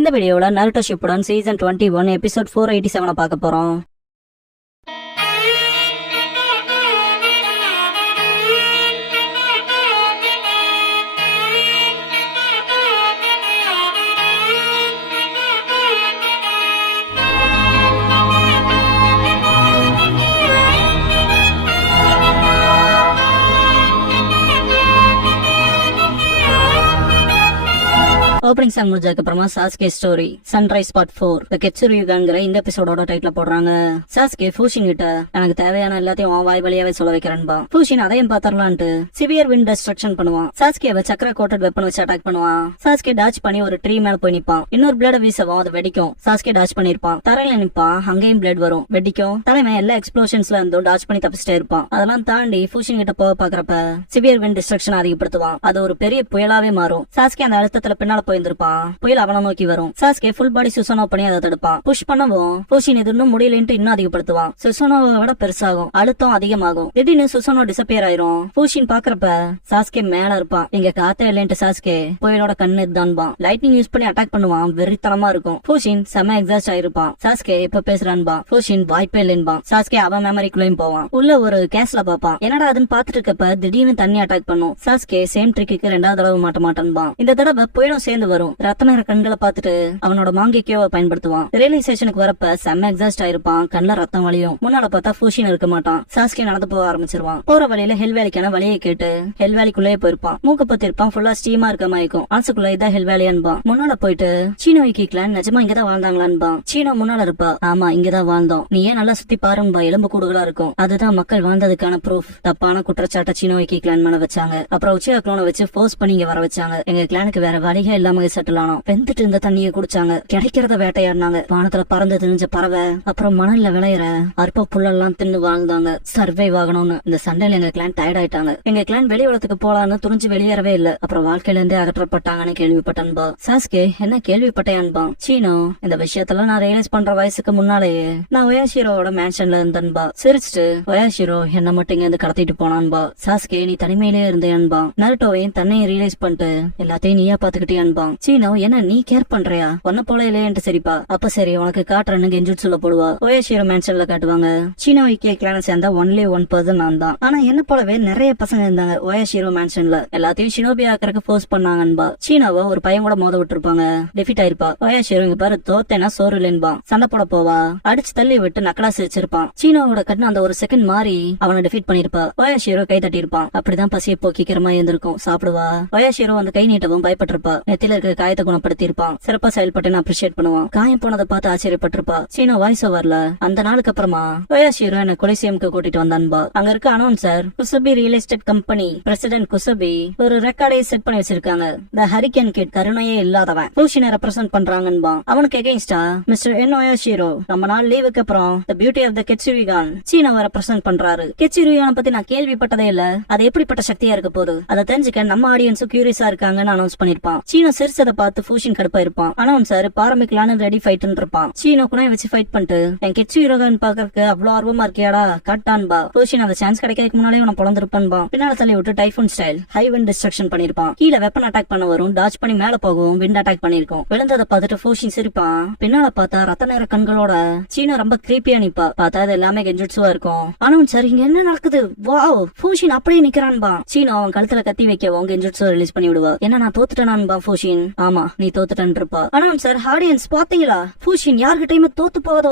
இந்த வீடியோல Naruto Shippuden season 21 episode 487 பார்க்க போறோம். ஓப்பனிங் சாங் முடிஞ்சதுக்கு அப்புறமா சாஸ்கே ஸ்டோரி சன்ரைஸ் பார்ட் 4 கெட்சுரியுகாங்கிற இந்த எபிசோடோட டைட்டில் போடுறாங்க. சாஸ்கே ஃபூஷின் கிட்ட எனக்கு தேவையான எல்லாத்தையும் வாய் வழியாவே சொல்ல வைக்கிறேன்பா. ஃபூஷின் அதையும் பாத்தரலான்ட்டு சிவியர் விண்ட் டிஸ்ட்ரக்ஷன் பண்ணுவான். சாஸ்கேவை சக்கர கோட்டட் வெப்பன் வச்சு அட்டாக் பண்ணுவான். சாஸ்கே டாச் பண்ணி ஒரு ட்ரீ மேல போய் நிப்பான். இன்னொரு பிளேட வீசவும் அது வெடிக்கும். சாஸ்கே டாச் பண்ணிருப்பான். தரையில நிப்பான். அங்கேயும் பிளேட் வரும், வெடிக்கும். தலைமை எல்லா எக்ஸ்ப்ளோஷன்ஸ்ல இருந்தும் டாச் பண்ணி தப்பிச்சிட்டே இருப்பான். அதெல்லாம் தாண்டி ஃபூஷின் கிட்ட போக பாக்குறப்ப சிவியர் விண்ட் டிஸ்ட்ரக்ஷன் அதிகப்படுத்துவான். அது ஒரு பெரிய புயலாவே மாறும். சாஸ்கே அந்த அழுத்தத்துல பின்னால போயிருந்திருப்பான். புயல் அவனை நோக்கி வரும். சாஸ்கே ஃபுல் பாடி சுசனோ பண்ணி அதை தடுப்பான். புஷ் பண்ணவும் ஃபூஷின் இது இன்னும் முடியலன்ட்டு இன்னும் அதிகப்படுத்துவான். சுசனோவை விட பெருசாகும், அழுத்தம் அதிகமாகும். திடீர்னு சுசனோ டிசப்பியர் ஆயிரும். ஃபூஷின் பாக்குறப்ப சாஸ்கே மேல இருப்பான். இங்க காத்தே இல்லைன்ட்டு சாஸ்கே புயலோட கண்ணு இதுதான்பான். லைட்னிங் யூஸ் பண்ணி அட்டாக் பண்ணுவான். வெறித்தனமா இருக்கும். ஃபூஷின் செம எக்ஸாஸ்ட் ஆயிருப்பான். சாஸ்கே இப்ப பேசுறான்பா. ஃபூஷின் வாய்ப்பே இல்லைன்பான். சாஸ்கே அவன் மெமரிக்குள்ளேயும் போவான். உள்ள ஒரு கேஸ்ல பாப்பான். என்னடா அதுன்னு பாத்துட்டு இருக்கப்ப திடீர்னு தண்ணி அட்டாக் பண்ணும். சாஸ்கே சேம் ட்ரிக்கு ரெண்டாவது தடவை மாட்ட மாட்டான்பான். இந்த தடவை புயலும் சேர்ந்து வரும். ரத்த நேர கண்களை பார்த்துட்டு அவனோட மாங்கிக்கோவை பயன்படுத்துவான். ரியலைசேஷனுக்கு வரப்ப செம்ம எக்ஸாஸ்ட் ஆயிருப்பான். கண்ணுல ரத்தம் வலியும். முன்னால பார்த்தா ஃபூஷின் இருக்க மாட்டான். சாஸ்கே நடந்து போக ஆரம்பிச்சிருவான். போற வழியில ஹெல்வேலிக்கான வழியை கேட்டு ஹெல்வேலிக்குள்ளே போயிருப்பான். மூக்க பத்தி இருப்பான். ஃபுல்லா ஸ்டீமா இருக்க மாய்க்கும். ஆன்சுக்குள்ள இதான் ஹெல்வேலியான்பான். முன்னால போயிட்டு சீனோய்க்கு கிளான் நிஜமா இங்கதான் வாழ்ந்தாங்களான்பா. சீனோ முன்னால இருப்பா. ஆமா இங்கதான் வாழ்ந்தோம், நீ ஏன் நல்லா சுத்தி பாருன்பா. எலும்பு கூடுகளா இருக்கும். அதுதான் மக்கள் வாழ்ந்ததுக்கான ப்ரூஃப். தப்பான குற்றச்சாட்டை சீனோய்க்கு கிளான் மேல வச்சாங்க. அப்புறம் உச்சியா க்ளோனை வச்சு ஃபோர்ஸ் பண்ணி இங்க வர வச்சாங்க. எங்க கிளானுக்கு வேற வழியே இல்லாம செட்டில் ஆனோம். வெந்துட்டு இருந்த தண்ணியை குடிச்சாங்க. கிடைக்கிறத வேட்டையாடினாங்க. வானத்துல பறந்து திரிஞ்ச பறவை, அப்புறம் மணல்ல விளையிற அற்ப புல்லெல்லாம் தின்னு வாழ்ந்தாங்க. சர்வைவ் ஆகணும்னு. இந்த சண்டையில எங்க கிளான் டயர்ட் ஆயிட்டாங்க. எங்க கிளான் வெளி உலகத்துக்கு போலான்னு துணிஞ்சு வெளியேறவே இல்ல. அப்புறம் வாழ்க்கையில இருந்தே அகற்றப்பட்டாங்கன்னு கேள்விப்பட்டன்பா. சாஸ்கே என்ன கேள்விப்பட்டையான்பா. சீனோ இந்த விஷயத்தெல்லாம் நான் ரியலைஸ் பண்ற வயசுக்கு முன்னாலேயே நான் ஒயாஷிரோட மேன்ஷன்ல இருந்தன்பா. சிரிச்சுட்டு ஒயாஷிரோ என்ன மட்டும் இங்க இருந்து கடத்திட்டு போனான்பா. சாஸ்கே நீ தனிமையிலே இருந்தேன்பா. நருட்டோவையும் தன்னையும் ரியலைஸ் பண்ணிட்டு எல்லாத்தையும் நீயா பாத்துக்கிட்டியான்பா. சீனோ என்ன நீ கேர் பண்றியா? ஒன்ன போல இல்லையன்ட்டு சரிப்பா. அப்ப சரி உனக்கு காட்டுறேன்னு கெஞ்சுட்சுல போடுவா. ஒயாஷிரோ மேன்ஷன்ல காட்டுவாங்க. சீனோ ஐக்கிய கிளான சேர்ந்த ஒன்லி 1% நான் தான். ஆனா என்ன போலவே நிறைய பசங்க இருந்தாங்க ஒயாஷிரோ மேன்ஷன்ல. எல்லாத்தையும் ஷினோபி ஆக்கறதுக்கு ஃபோர்ஸ் பண்ணாங்கன்பா. சீனோவை ஒரு பையன் கூட மோத விட்டுருப்பாங்க. டிஃபீட் ஆயிருப்பா. ஒயாஷிரோ இங்க பாரு தோத்தேனா சோறு இல்லைன்பா. சண்டை போட போவா. அடிச்சு தள்ளி விட்டு நக்கலா சிரிச்சிருப்பான். சீனோவோட கண்ணு அந்த ஒரு செகண்ட் மாறி அவனை டிஃபீட் பண்ணிருப்பா. ஒயாஷிரோ கை தட்டி இருப்பான். அப்படிதான் பசியை போக்கிக்கிற மாதிரி இருந்திருக்கும். சாப்பிடுவா. ஒயாஷிரோ அந்த கை நீட்டவும் பயப்பட்டிருப்பா. நெத்தில இருக்க காயத்தை குணப்படுத்தி இருப்பான். சிறப்பா செயல்பட்டு அப்ரிஷியேட் பண்ணுவான். காயம் போனதை பார்த்து ஆச்சரியப்பட்டிருப்பா. சீனோ வாய்ஸ் ஓவர்ல அந்த நாளுக்கு அப்புறமா ஒயாஷிரோ என்ன கொலிசியம்க்கு கூட்டிட்டு வந்தான்பா. அங்க இருக்க அனௌன்சர் குசபி ரியல் எஸ்டேட் கம்பெனி பிரசிடென்ட் குசபி ஒரு ரெக்கார்டை செட் பண்ணி வச்சிருக்காங்க. த ஹரிகேன் கிட் கருணையே இல்லாதவன் ஃபூஷினை ரெப்ரசென்ட் பண்றாங்கன்பா. அவனுக்கு எகெயின்ஸ்டா மிஸ்டர் என் ஒயாஷிரோ ரொம்ப நாள் லீவுக்கு அப்புறம் தி பியூட்டி ஆஃப் தி கெட்சுரிகான் சீனோவை ரெப்ரசென்ட் பண்றாரு. கெட்சுரிகான் பத்தி நான் கேள்விப்பட்டதே இல்ல. அது எப்படிப்பட்ட சக்தியா இருக்க போகுது அதை தெரிஞ்சுக்க நம்ம ஆடியன்ஸும் கியூரியஸா இருக்காங்கன்னு அனௌன்ஸ் பண்ணிருப்பான். சீனோ சிரிச்சதை பார்த்து ஃபூஷின் கடுப்பா இருப்பான். அனௌன்சர் ஆரம்பிக்கலான்னு ரெடி ஃபைட்னு இருப்பான். சீனோ குணாய் வச்சு ஃபைட் பண்ணிட்டு என் கெட்சுரிகான் பாக்கறதுக்கு அவ்வளவு ஆர்வமா இருக்கியாடா காட்டான்பா. ஃபூஷின் அந்த சான்ஸ் கிடைக்கிறதுக்கு முன்னாலே உன பொழந்திருப்பான்பா. பின்னால தள்ளி விட்டு typhoon style high wind destruction பண்ணிருப்பான். கீழே வெப்பன் அட்டாக் பண்ண வரும். டாச் பண்ணி மேல போகவும் விண்ட் அட்டாக் பண்ணிருக்கும். விழுந்ததை பார்த்துட்டு ஃபூஷின் சிரிப்பான். பின்னால பார்த்தா ரத்த நேர கண்களோட சீனோ ரொம்ப கிரீப்பியா நிப்பா. பார்த்தா அது எல்லாமே கெஞ்சுட்சுவா இருக்கும். அனௌன்சர் இங்க என்ன நடக்குது? வாவ் ஃபூஷின் அப்படியே நிக்கிறான்பா. சீனோ அவன் கழுத்துல கத்தி வைக்கவும் கெஞ்சுட்சுவ ரிலீஸ் பண்ணி விடுவா. என்ன நான் தோத்துட்டேனான்பா ஃபூஷின். ஆமா நீ தோத்துட்டேன் இருப்பா. அனௌன்சர் ஆடியன்ஸ் பாத்தீங்களா ஃபூஷின் யார்கிட்டயுமே தோத்து போகாத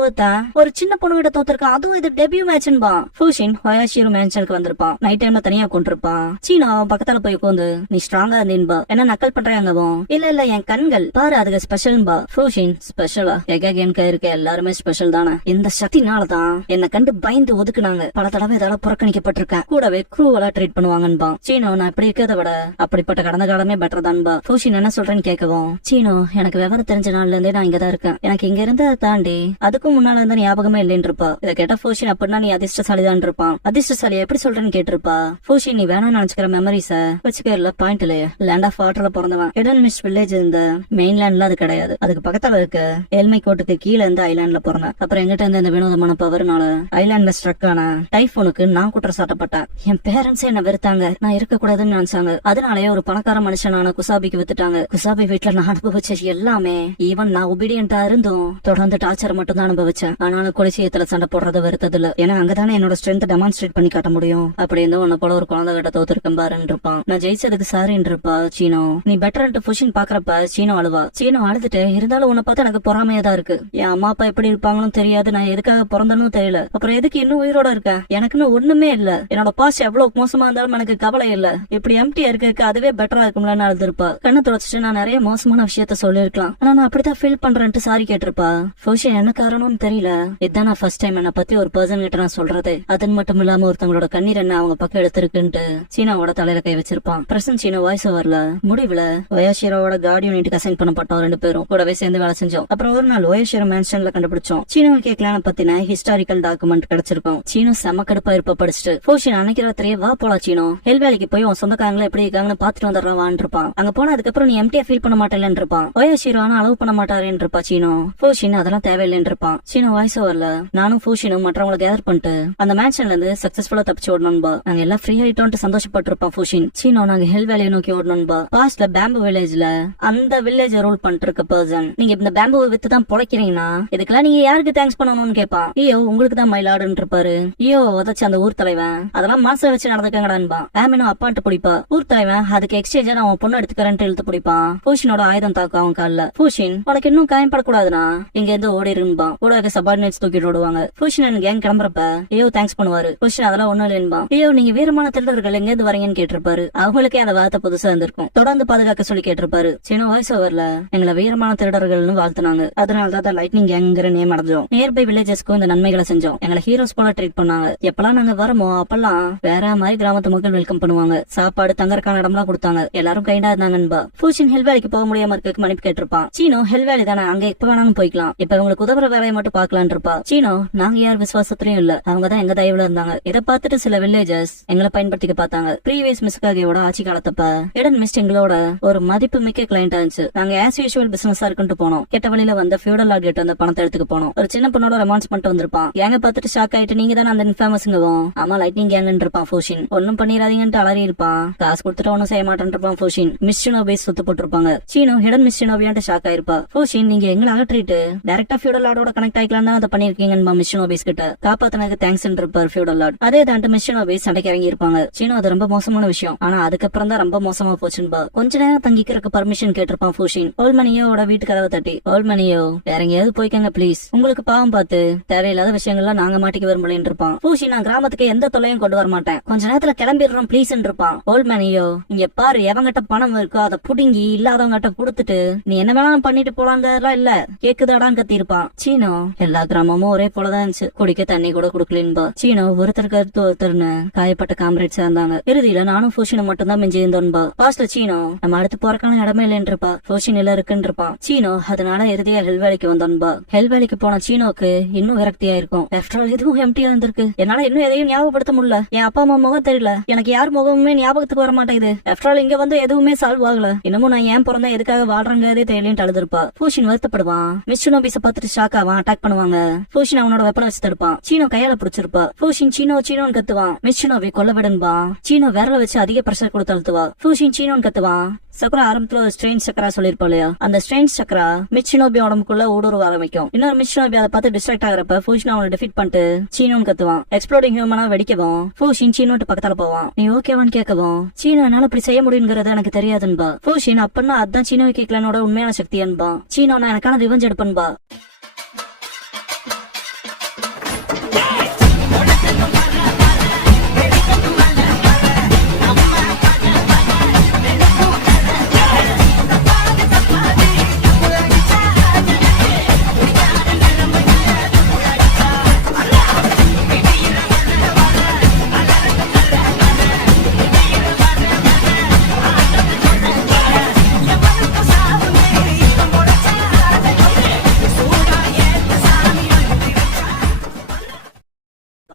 ஒரு சின்ன பொண்ணு கிட்ட தோத்துருக்கான். அதுவும் இது டெபியூ மேட்ச்ன்பா. ஃபூஷின் ஒயாஷிரோ மேன்ஷனுக்கு வந்திருப்பான். நைட் டைம்ல தனியா கொண்டிருப்பான். சீனா பக்கத்துல போய் உட்காந்து நீ ஸ்ட்ராங்கா இருந்தேன்பா. என்ன நக்கல் பண்றாங்கவும் இல்ல என் கண்கள் பாரு அதுக்கு ஸ்பெஷல்பா. ஃபூஷின் ஸ்பெஷலா எங்க இருக்க எல்லாருமே ஸ்பெஷல் தானே. இந்த சக்தினாலதான் என்ன கண்டு பயந்து ஒதுக்குனாங்க. பல தடவை இதெல்லாம் புறக்கணிக்கப்பட்டிருக்கேன். கூடவே க்ரூவலா ட்ரீட் பண்ணுவாங்கன்பா. சீனோ நான் இப்படி இருக்கிறத விட அப்படிப்பட்ட கடந்த காலமே பெட்டர் தான்பா. ஃபூஷின் என்ன சொல்றேன்னு கேட்கவும் சீனோ எனக்கு விவரம் தெரிஞ்ச நாள்ல இருந்தே நான் இங்கதான் இருக்கேன். எனக்கு இங்க இருந்த தாண்டி அதுக்கும் முன்னால இருந்த ஞாபகமே இல்லைன்னு இருப்பா. இதை கேட்டா ஃபூஷின் அப்படின்னா நீ அதிர்ஷ்டசாலிதான் இருப்பான். அதிர்ஷ்டசாலி எப்படி சொல்றேன்னு கேட்டிருப்பா. ஃபூஷின் நீ வேணும்னு நினைச்சுக்கிற மெமரிஸ வச்சுக்கல பாயிண்ட் இல்லையே. லேண்ட் ஆஃப் வாட்டர்ல பிறந்தவன். எடன் மிஸ் வில்லேஜ் இருந்த மெயின்லேண்ட்ல அது கிடையாது. அதுக்கு பக்கத்துல இருக்க ஏழ்மை கோட்டுக்கு கீழே இருந்து ஐலாண்ட்ல பிறந்தேன். அப்புறம் எங்கிட்ட இருந்த இந்த வினோதமான பவர்னால ஐலாண்ட்ல ஸ்ட்ரக் ஆன டைஃபோனுக்கு நான் குற்றம் சாட்டப்பட்டேன். என் பேரண்ட்ஸே என்ன வெறுத்தாங்க. நான் இருக்க கூடாதுன்னு நினைச்சாங்க. அதனாலயே ஒரு பணக்கார மனுஷனான குசாபிக்கு வித்துட்டாங்க. குசாபி வீட்டுல நான் அனுபவிச்ச எல்லாமே ஈவன் நான் ஒபீடியன்டா இருந்தும் தொடர்ந்து டார்ச்சர் மட்டும் தான் அனுபவிச்சேன். ஆனாலும் கொலிசியத்துல சண்டை போடுறது வருத்ததில்ல. ஏன்னா அங்கதானே என்னோட ஸ்ட்ரென்த் டெமான்ஸ்ட்ரேட் பண்ணி காட்ட முடியும். அப்படி இருந்தும் உன்ன போல ஒரு குழந்தை கிட்ட தோத்திருக்கேன் பாருன்னு இருப்பான். நான் ஜெயிச்சதுக்கு சாரின்னு இருப்பா சீனோ. நீ பெட்டர்ன்ட்டு புஷின் பாக்குறப்ப சீனோ அழுவா. சீனோ அழுதுட்டு இருந்தாலும் உன்னை பார்த்தா எனக்கு பொறாமையா தான் இருக்கு. என் அம்மா அப்பா எப்படி இருப்பாங்களும் தெரியாது, நான் எதுக்காக பிறந்தனும் தெரியல, அப்புறம் எதுக்கு இன்னும் உயிரோட இருக்கேன், எனக்குன்னு ஒண்ணுமே இல்ல, என்னோட பாஸ்ட் எவ்வளவு மோசமா இருந்தாலும் எனக்கு கவலை இல்ல, இப்படி எம்டியா இருக்க அதுவே பெட்டரா இருக்கும்லன்னு அழுதுருப்பா. கண்ணை தொடச்சிட்டு நான் நிறைய மோசமான விஷயத்த சொல்லிருக்கலாம், ஆனா நான் அப்படித்தான் ஃபீல் பண்றேன்ட்டு சாரி கேட்டிருப்பா. ஃபோஷன் என்ன காரணம்னு தெரியல. இதான் நான் ஃபர்ஸ்ட் டைம் என்ன பத்தி ஒரு பர்சன் கிட்ட நான் சொல்றது. அது மட்டும் இல்லாம ஒருத்தவங்களோட கண்ணீர் என்ன அவங்க பக்கம் எடுத்திருக்குன்ட்டு சீனாவோட தலையில கை வச்சிருப்பான். பிரசன்ட் சீனா வாய்ஸ் ஓவர்ல முடிவுல ஒயாஷிரோட கார்டியன் யூனிட்டுக்கு அசைன் பண்ணப்பட்டோம். ரெண்டு பேரும் கூடவே சேர்ந்து வேலை செஞ்சோம். அப்புறம் ஒரு நாள் ஒயாஷிரோ மேன்ஷன்ல கண்டுபிடிச்சோம். சீனோவுக்கு கிளான பத்தின ஹிஸ்டாரிக்கல் டாக்குமெண்ட் கிடைச்சிருக்கும். சீனோ செம கடுப்பா இருப்ப படிச்சுட்டு ஃபோஷன் அன்னைக்கு ராத்திரியே வா போலாம் சீனோ, ஹெல் வேலைக்கு போய் உன் சொந்தக்காரங்களை எப்படி இருக்காங்கன்னு பாத்துட்டு வந்துடுறான் இருப்பான். அங்க போனா அதுக்கப்புறம் நீ எம்டியா ஃபீல் பண்ண மாட்டேன்னு இருப்பான். ஒயாஷிரோ ஆனா அளவு பண்ண மாட்டாருன்னு இருப்பா சீனோ. ஃபோஷின் அதெல்லாம் தேவையில்லைன்னு இருப்பான். சீனோ வாய்ஸ் ஓவர்ல நானும் ஃபோஷினும் மற்றவங்களை கேதர் பண்ணிட்டு அந்த மேன்ஷன்ல இருந்து சக்சஸ்ஃபுல்லா தப்பிச்சு ஓடணும்பா. நாங்க எல்லாம் ஃப்ரீ ஆயிட்டோம்னு சந்தோஷப்பட்டு இருப்பான் ஃபோஷின். சீனோ நாங்க ஹெல் வேலையை நோக்கி ஓடணும்பா. பாஸ்ட்ல பேம்பு வில்லேஜ்ல அந்த வில்லேஜ் ரூல் பண்ணிட்டு இருக்க பர்சன், நீங்க இந்த பேம்பு வித்து தான் பொழைக்கிறீங்கன்னா இதுக்கெல்லாம் நீங்க யாருக்கு தேங்க்ஸ் பண்ணணும்னு கேட்பான். ஐயோ உங்களுக்கு தான் மயிலாடுன்னு இருப்பாரு. ஐயோ உதச்சு அந்த ஊர் தலைவன் அதெல்லாம் மனசுல வச்சு நடந்துக்கங்கடான்பா. ஆமினும் அப்பான்ட்டு பிடிப்பா. ஊர் தலைவன் அதுக்கு எக்ஸ்சேஞ்சா நான் அவன் பொண்ணு எடுத்துக்கிறேன்ட்டு இழுத்து பிடிப்பான். ஃபோஷினோட ஆயுதம் தாக்கும் அவன் கால்ல. ஃபோஷின் உனக்கு இன்னும் காயப்படக்கூடாதுன்னா இங்க இருந்து ஓடிருன்பா. கூட சபார்டினேட்ஸ் தூக்கிட்டு ஓடுவாங்க. ஃபோஷின் கேங் கிளம்புறப்ப ஐயோ தேங்க்ஸ் பண்ணுவாரு. ஃபோஷின் அதெல்லாம் ஒண்ணும் இல்லைன்பா. ஐயோ நீங்க வீரமான திருடர்கள் எங்க இருந்து வரீங்கன்னு கேட்டிருப்பாரு. அவங்களுக்கே அந்த வார்த்தை புதுசா இருந்திருக்கும். தொடர்ந்து பாதுகாக்க சொல்லி கேட்டிருப்பாரு. சின்ன வாய்ஸ் ஓவர்ல எங்களை வீரமான திருடர்கள்னு வாழ்த்துனாங்க. அதனாலதான் லைட்னிங் கேங்கிற நேம் அடைஞ்சோம். நியர்பை வில்லேஜஸ்க்கும் இந்த நன்மைகளை செஞ்சோம். எங்களை ஹீரோஸ் போல ட்ரீட் பண்ணாங்க. எப்பெல்லாம் நாங்க வரமோ அப்பெல்லாம் வேற மாதிரி கிராமத்து மக்கள் வெல்கம் பண்ணுவாங்க. சாப்பாடு தங்கறக்கான இடம்லாம் கொடுத்தாங்க. எல்லாரும் கைண்டா இருந்தாங்கன்பா. ஃபூஷின் ஹெல் வேலைக்கு போக முடியாம இருக்க மன்னிப்பு கேட்டிருப்பான். சீனோ ஹெல் வேலை தானே, அங்க எப்ப வேணாலும் போய்க்கலாம், இப்ப உங்களுக்கு உதவுற வேலையை மட்டும் பாக்கலான் இருப்பா. சீனோ நாங்க யார் விசுவாசத்திலயும் இல்ல, அவங்கதான் எங்க தயவுல இருந்தாங்க. இதை பார்த்துட்டு சில வில்லேஜஸ் எங்களை பயன்படுத்திக்க பார்த்தாங்க. ப்ரீவியஸ் மிஸ்காகியோட ஆட்சி காலத்தப்ப இடன் மிஸ்ட் எங்களோட ஒரு மதிப்பு மிக்க கிளைண்டா இருந்துச்சு. நாங்க ஆஸ் யூஷுவல் பிசினஸா இருக்குன்னு போனோம். கெட்ட வழியில வந்த ஃபியூடல் லார்ட் கிட்ட அந்த பணத்தை எடுத்துக்க போனோம். ஒரு சின்ன பொண்ணோட ரொமான்ஸ் பண்ணிட்டு வந்திருப்பான். கேங்க பார்த்துட்டு ஷாக் ஆயிட்டு நீங்க தானே அந்த இன்ஃபேமஸ்ங்கவும். ஆமா லைட்னிங் கேங்னு இருப்பான் ஃபோஷின். ஒன்னும் பண்ணிடாதீங்கன்ட்டு அலறி இருப்பான். காசு கொடுத்துட்டு ஒன்னும் செய்ய மாட்டேன் இருப்பான் ஃபோஷின். மிஸ் ஷினோபி சுத்து போட்டுருப்பாங்க. சீனோ ஹிடன் மிஸ் ஷினோபியான்ட்டு ஷாக் ஆயிருப்பா. ஃபோஷின் நீங்க எங்களை அகற்றிட்டு டைரக்டா ஃபியூடல் லார்டோட கனெக்ட் ஆயிக்கலாம் தான் அதை பண்ணிருக்கீங்கன்னு மிஸ் ஷினோபிஸ் கிட்ட காப்பாத்தினதுக்கு தேங்க்ஸ் இருப்பார் ஃபியூடல் லார்ட். அதே தாண்டு மிஸ் ஷினோபி சண்டைக்கு இறங்கி இருப்பாங்க. சீனோ அது ரொம்ப மோசமான விஷயம், ஆனா அதுக்கப்புறம் தான் ரொம்ப மோசமா போச்சுன்பா. கொஞ்ச நேரம் தங்கிக்கிறதுக்கு பர்மிஷன் கேட்டிருப்பான் ஃபோஷின். ஓல்மனியோட வீட்டு கதவை தட்டி ஓல்மனியோ வேற எங்கேயாவது போய்க்கங்க பிளீஸ், உங்களுக்கு பாவம் பார்த்து தேவையில்லாத விஷயங்கள்லாம் நாங்க மாட்டிக்க விரும்பலன்னு இருப்பான். ஃபோஷின் நான் கிராமத்துக்கு எந்த தொல்லையும் கொண்டு வர மாட்டேன், கொஞ்ச நேரத்துல கிளம்பிடுறோம் பிளீஸ் இருப்பான். ஓல்மனியோ இங்க பாரு, எவங்கிட்ட பணம் இருக்கோ அதை புடுங்கி இல்லாதவங்கிட்ட கொடுத்துட்டு நீ என்ன வேணாலும் பண்ணிட்டு போலாங்கலாம் இல்ல கேக்குதாடான்னு கத்தி இருப்பான். சீனோ எல்லா கிராமமும் ஒரே போலதான் இருந்துச்சு, குடிக்க தண்ணி கூட குடுக்கலன்பா. சீனோ ஒருத்தருக்கு அடுத்து ஒருத்தர்னு காயப்பட்ட காம்ரேட்ஸா இருந்தாங்க. இறுதியில நானும் ஃபோஷினும் மட்டும் தான் மிஞ்சி இருந்தோன்பா. பாஸ்ட்ல சீனோ நம்ம அடுத்து போறக்கான இடமே இல்லைன்னு இருப்பா. ஃபோஷின் இல்ல இருக்குன்னு இருப்பான். சீனோ அதனால இறுதியா ஹெல் வேலைக்கு வந்தோன்பா. ஹெல் வேலைக்கு போன சீனோக்கு இன்னும் விரக்தியா இருக்கும். ஆஃப்டர் ஆல் எதுவும் எம்டியா இருந்திருக்கு, என்னால இன்னும் எதையும் ஞாபகப்படுத்த முடியல. என் அப்பா அம்மா முகம் தெரியல, எனக்கு யார் முகமுமே ஞாபகத்துக்கு வர மாட்டேங்குது. ஆஃப்டர் ஆல் இங்க வந்து எதுவுமே சால்வ் ஆகல, இன்னமும் நான் ஏன் பிறந்தா எதுக்காக வாழ்றேங்கிறதே தெரியலன்னு அழுதுருப்பா. ஃபோஷின் வருத்தப்படுவான். மிஸ் ஷினோபிஸ பார்த்துட்டு ஷாக் ஆவான். அட்டாக் பண்ணுவாங்க. ஃபோஷின் அவனோட வெப்பனை வச்சு தடுப்பான். சீனோ கையால பிடிச்சிருப்பா. ஃபோஷின் சீனோ சீனோன்னு கத்துவான். மிஸ் ஷினோபி கொல்ல விடுன்பா. சீனோ விரல வச்சு அதிக பிரஷர் கொடுத்து அழுத்துவா. ஃபோஷின் சீனோன்னு கத்துவான். சக்கரா ஆரம்பத்துல ஒரு ஸ்ட்ரெயின் சக்கரா சொல்லிருப்பா இல்லையா, அந்த ஸ்ட்ரெயின் சக்கரா மிஸ் ஷினோபி உடம்புக்குள்ள ஊடுருவ ஆரம்பிக்கும். இன்னொரு மிஸ் ஷினோபி அதை பார்த்து டிஸ்ட்ராக்ட் ஆகிறப்ப ஃபோஷின் அவனை டிஃபீட் பண்ணிட்டு சீனோன்னு கத்துவான். எக்ஸ்ப்ளோடிங் ஹியூமனா வெடிக்கவும் ஃபோஷின் சீனோட்டு பக்கத்துல போவான். நீ ஓகேவான்னு கேட்கவும் சீனோ என்னால இப்படி செய்ய முடியுங்கிறது எனக்கு தெரியாதுன்பா. ஃபோஷின் அப்பன்னா அதான் சீனோ கேட்கலனோட உண்மையான சக்தி என்பா. சீனோ நான் எனக்கான ரிவெஞ்ச் எடுப்பன்பா.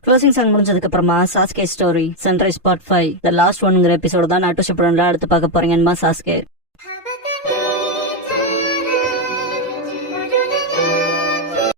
க்ளோசிங் சாங் முடிஞ்சதுக்கு அப்புறமா Sasuke story sunrise part 5 the last ஒன்ங்கிற எபிசோட தான் நாட்டு ஷிப்டன்ல அடுத்து பார்க்க போறீங்கன்னு சாஸ்கே.